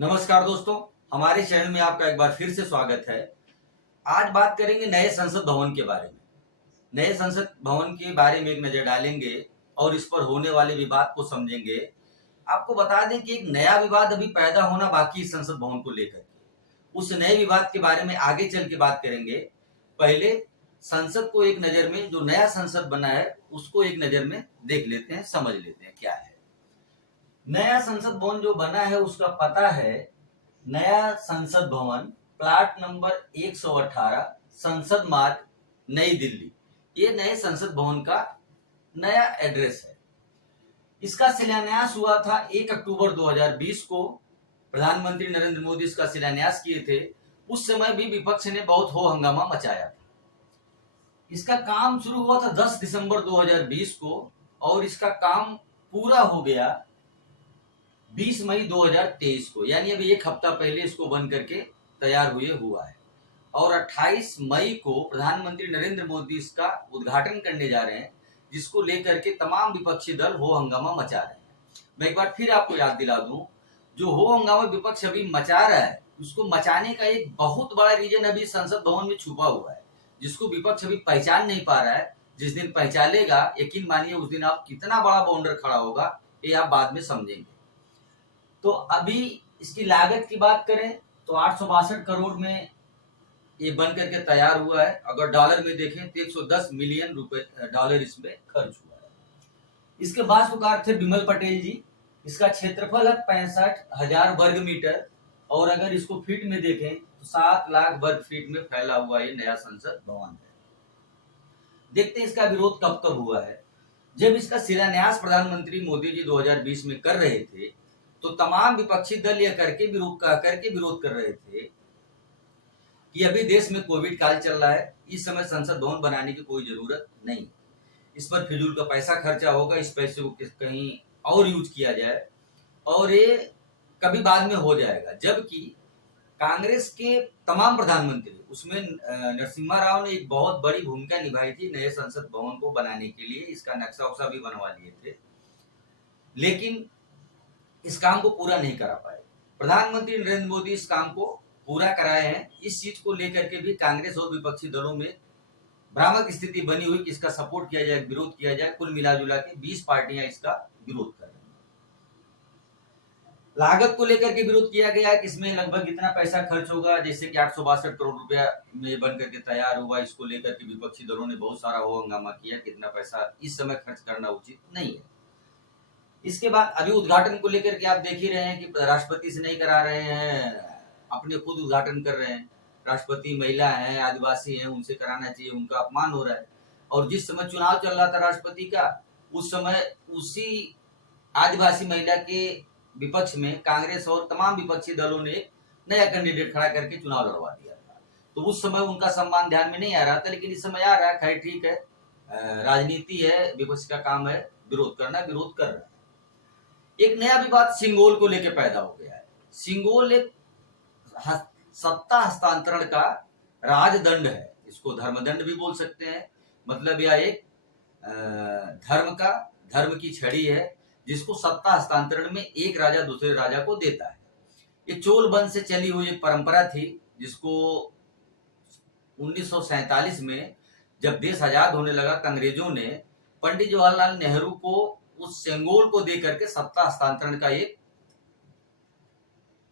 नमस्कार दोस्तों, हमारे चैनल में आपका एक बार फिर से स्वागत है। आज बात करेंगे नए संसद भवन के बारे में। नए संसद भवन के बारे में एक नजर डालेंगे और इस पर होने वाले विवाद को समझेंगे। आपको बता दें कि एक नया विवाद अभी पैदा होना बाकी इस संसद भवन को लेकर के। उस नए विवाद के बारे में आगे चल के बात करेंगे। पहले संसद को एक नजर में, जो नया संसद बना है उसको एक नजर में देख लेते हैं, समझ लेते हैं क्या है। नया संसद भवन जो बना है उसका पता है नया संसद भवन, प्लाट नंबर 118, संसद मार्ग, नई दिल्ली। ये नए संसद भवन का नया एड्रेस है। इसका शिलान्यास हुआ था 1 अक्टूबर 2020 को। प्रधानमंत्री नरेंद्र मोदी इसका शिलान्यास किए थे। उस समय भी विपक्ष ने बहुत हो हंगामा मचाया था। इसका काम शुरू हुआ था 10 दिसंबर 2020 को और इसका काम पूरा हो गया 20 मई 2023 को, यानी अभी एक हफ्ता पहले इसको बन करके तैयार हुआ है। और 28 मई को प्रधानमंत्री नरेंद्र मोदी इसका उद्घाटन करने जा रहे हैं, जिसको लेकर के तमाम विपक्षी दल हो हंगामा मचा रहे हैं। मैं एक बार फिर आपको याद दिला दूं, जो हो हंगामा विपक्ष अभी मचा रहा है उसको मचाने का एक बहुत बड़ा रीजन अभी संसद भवन में छुपा हुआ है, जिसको विपक्ष अभी पहचान नहीं पा रहा है। जिस दिन पहचानेगा, यकीन मानिए उस दिन आप कितना बड़ा बाउंडर खड़ा होगा ये आप बाद में समझेंगे। तो अभी इसकी लागत की बात करें तो 862 करोड़ में ये बन करके तैयार हुआ है। अगर डॉलर में देखें तो 110 मिलियन डॉलर इसमें खर्च हुआ है। इसके वास्तुकार थे विमल पटेल जी। इसका क्षेत्रफल है 65,000 वर्ग मीटर और अगर इसको फीट में देखें तो 7 लाख वर्ग फीट में फैला हुआ ये नया संसद भवन है। देखते हैं इसका विरोध कब कब हुआ है। जब इसका शिलान्यास प्रधानमंत्री मोदी जी 2020 में कर रहे थे तो तमाम विपक्षी दल यह करके विरोध कर रहे थे कि अभी देश में कोविड काल चल रहा है, इस समय संसद भवन बनाने की कोई जरूरत नहीं, इस पर फिजूल का पैसा खर्चा होगा, इस पैसे को कहीं और यूज किया जाए और ये कभी बाद में हो जाएगा। जबकि कांग्रेस के तमाम प्रधानमंत्री, उसमें नरसिम्हा राव ने एक बहुत बड़ी भूमिका निभाई थी नए संसद भवन को बनाने के लिए। इसका नक्शा उक्सा भी बनवा लिए थे, लेकिन इस काम को पूरा नहीं करा पाए। प्रधानमंत्री नरेंद्र मोदी इस काम को पूरा कराए हैं। इस चीज को लेकर के भी कांग्रेस और विपक्षी दलों में भ्रामक स्थिति बनी हुई कि इसका सपोर्ट किया जाए, विरोध किया जाए। कुल मिलाजुला के 20 पार्टियां इसका विरोध कर रही हैं। लागत को लेकर के विरोध किया गया कि इसमें लगभग इतना पैसा खर्च होगा, जैसे कि 862 करोड़ रुपया में बन करके तैयार हुआ। इसको लेकर के विपक्षी दलों ने बहुत सारा हो हंगामा किया, कितना पैसा इस समय खर्च करना उचित नहीं है। इसके बाद अभी उद्घाटन को लेकर के आप देख ही रहे हैं कि राष्ट्रपति से नहीं करा रहे हैं, अपने खुद उद्घाटन कर रहे हैं। राष्ट्रपति महिला हैं, आदिवासी हैं, उनसे कराना चाहिए, उनका अपमान हो रहा है। और जिस समय चुनाव चल रहा था राष्ट्रपति का, उस समय उसी आदिवासी महिला के विपक्ष में कांग्रेस और तमाम विपक्षी दलों ने एक नया कैंडिडेट खड़ा करके चुनाव लड़वा दिया था। तो उस समय उनका सम्मान ध्यान में नहीं आ रहा था, लेकिन इस समय आ रहा है। खैर ठीक है, राजनीति है, विपक्ष का काम है विरोध करना, विरोध कर रहा है। एक नया विवाद सिंगोल को लेकर पैदा हो गया है। सिंगोल एक सत्ता हस्तांतरण का राजदंड है, इसको धर्मदंड भी बोल सकते हैं। मतलब यह एक धर्म की छड़ी है, जिसको सत्ता हस्तांतरण में एक राजा दूसरे राजा को देता है। ये चोल वंश से चली हुई एक परंपरा थी, जिसको 1947 में जब देश आजाद होने लगा तो अंग्रेजों ने पंडित जवाहरलाल नेहरू को उस सेंगोल को दे करके सत्ता हस्तांतरण का एक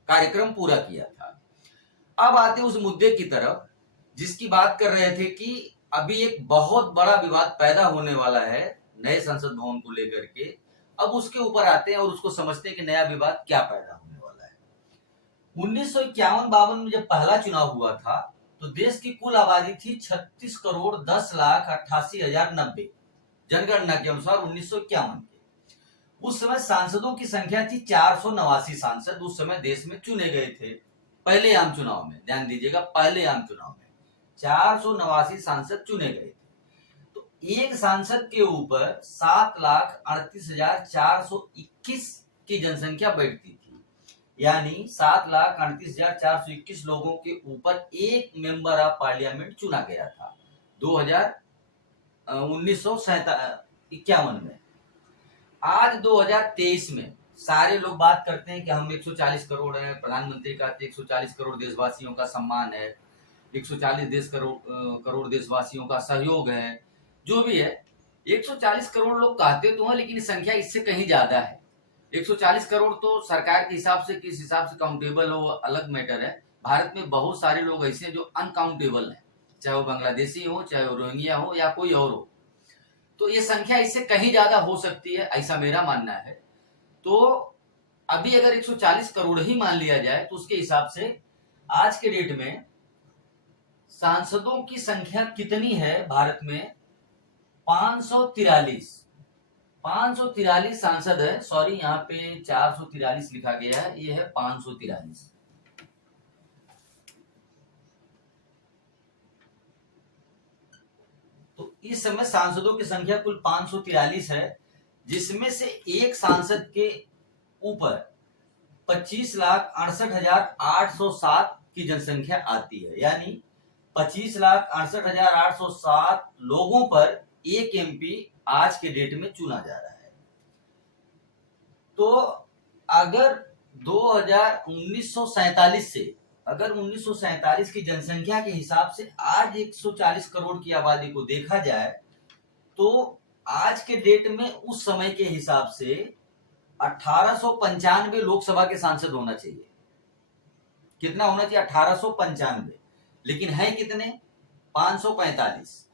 कार्यक्रम पूरा किया था। अब आते उस मुद्दे की तरफ जिसकी बात कर रहे थे कि अभी एक बहुत बड़ा विवाद पैदा होने वाला है नए संसद भवन को लेकर के। अब उसके ऊपर आते हैं और उसको समझते हैं कि नया विवाद क्या पैदा होने वाला है। 1951-52 में जब पहला चुनाव हुआ था तो देश की कुल आबादी थी 36 करोड़ 10 लाख 88,090 जनगणना के अनुसार 1951 के। उस समय सांसदों की संख्या थी 489 सांसद उस समय देश में चुने गए थे। पहले आम चुनाव में, ध्यान दीजिएगा, पहले आम चुनाव में 489 सांसद चुने गए थे। तो एक सांसद के ऊपर 7,38,421 की जनसंख्या बैठती थी, यानी 7,38,421 लोगों के ऊपर एक मेंबर ऑफ पार्लियामेंट चुना गया था 1951 में। आज 2023 में सारे लोग बात करते हैं कि हम 140 करोड़ है, प्रधानमंत्री कहते हैं 140 करोड़ देशवासियों का सम्मान है, 140 करोड़ देशवासियों का सहयोग है, जो भी है 140 करोड़ लोग कहते तो हैं, लेकिन संख्या इससे कहीं ज्यादा है। 140 करोड़ तो सरकार के हिसाब से किस हिसाब से काउंटेबल हो अलग मैटर है। भारत में बहुत सारे लोग ऐसे हैं जो अनकाउंटेबल हैं, चाहे वो बांग्लादेशी हो, चाहे वो रोहिंग्या हो या कोई और हो। तो ये संख्या इससे कहीं ज्यादा हो सकती है, ऐसा मेरा मानना है। तो अभी अगर 140 करोड़ ही मान लिया जाए तो उसके हिसाब से आज के डेट में सांसदों की संख्या कितनी है भारत में? 543 सांसद है। सॉरी, यहाँ पे 443 लिखा गया है, ये है 543। तो इस समय सांसदों की संख्या कुल 543 है, जिसमें से एक सांसद के ऊपर 25,68,807 की जनसंख्या आती है। यानी 25,68,807 लोगों पर एक एमपी आज के डेट में चुना जा रहा है। तो अगर 1947 से, अगर 1947 की जनसंख्या के हिसाब से आज 140 करोड़ की आबादी को देखा जाए तो आज के डेट में उस समय के हिसाब से 1895 लोकसभा के सांसद होना चाहिए। कितना होना चाहिए? 1895। लेकिन है कितने? 545।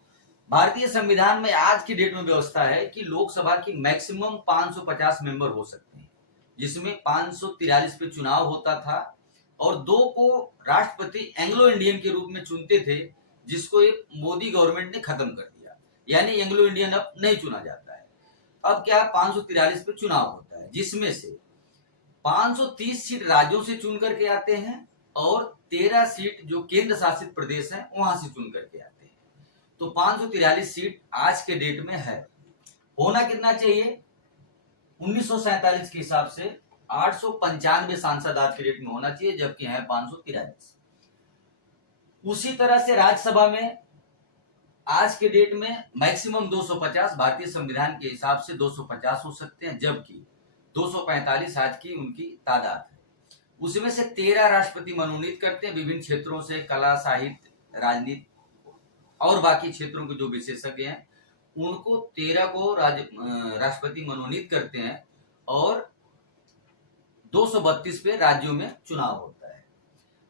भारतीय संविधान में आज की डेट में व्यवस्था है कि लोकसभा की मैक्सिमम 550 मेंबर हो सकते हैं, जिसमें 543 पे चुनाव होता था और 2 को राष्ट्रपति एंग्लो इंडियन के रूप में चुनते थे, जिसको मोदी गवर्नमेंट ने खत्म कर दिया। यानी एंग्लो इंडियन अब नहीं चुना जाता है। अब क्या 543 पे चुनाव होता है, जिसमें से 530 सीट राज्यों से चुन करके आते हैं और 13 सीट जो केंद्र शासित प्रदेश हैं वहां से चुन करके आते हैं। तो 543 सीट आज के डेट में है। होना कितना चाहिए? 1947 के हिसाब से 895 सांसद आज के डेट में होना चाहिए, जबकि है 543। उसी तरह से राज्यसभा में आज के डेट में मैक्सिमम 250, भारतीय संविधान के हिसाब से 250 हो सकते हैं, जबकि 245 आज की उनकी तादाद है। उसमें से 13 राष्ट्रपति मनोनीत करते हैं विभिन्न क्षेत्रों से, कला, साहित्य, राजनीति और बाकी क्षेत्रों के जो विशेषज्ञ हैं उनको 13 को राष्ट्रपति मनोनीत करते हैं और 232 पे राज्यों में चुनाव होता है।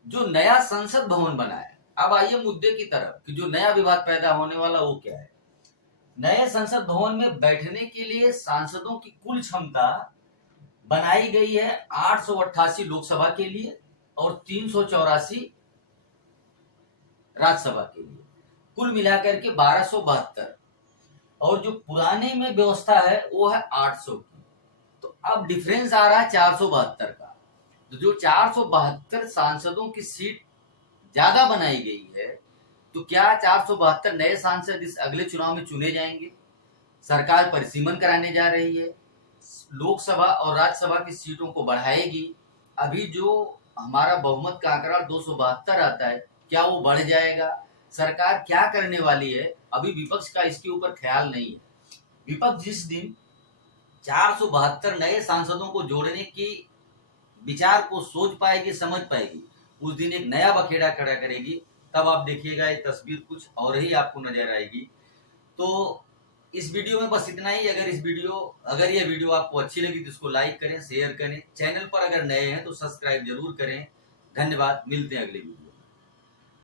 जो नया संसद भवन बना है, अब आइए मुद्दे की तरफ कि जो नया विवाद पैदा होने वाला वो क्या है। नए संसद भवन में बैठने के लिए सांसदों की कुल क्षमता बनाई गई है 888 लोकसभा के लिए और 384 राज्यसभा के लिए, कुल मिलाकर के 1272। और जो पुराने में व्यवस्था है वो है 800 की। तो अब डिफरेंस आ रहा है 472 का। तो जो 472 सांसदों की सीट ज्यादा बनाई गई है, तो क्या 472 नए सांसद इस अगले चुनाव में चुने जाएंगे? सरकार परिसीमन कराने जा रही है, लोकसभा और राज्यसभा की सीटों को बढ़ाएगी। अभी जो हमारा बहुमत का आंकड़ा 272 आता है, क्या वो बढ़ जाएगा? सरकार क्या करने वाली है, अभी विपक्ष का इसके ऊपर ख्याल नहीं है। विपक्ष जिस दिन 472 नए सांसदों को जोड़ने की विचार को सोच पाएगी, समझ पाएगी, उस दिन एक नया बखेड़ा खड़ा करेगी। तब आप देखिएगा ये तस्वीर कुछ और ही आपको नजर आएगी। तो इस वीडियो में बस इतना ही। अगर ये वीडियो आपको अच्छी लगी तो इसको लाइक करें, शेयर करें। चैनल पर अगर नए हैं तो सब्सक्राइब जरूर करें। धन्यवाद, मिलते हैं अगले वीडियो।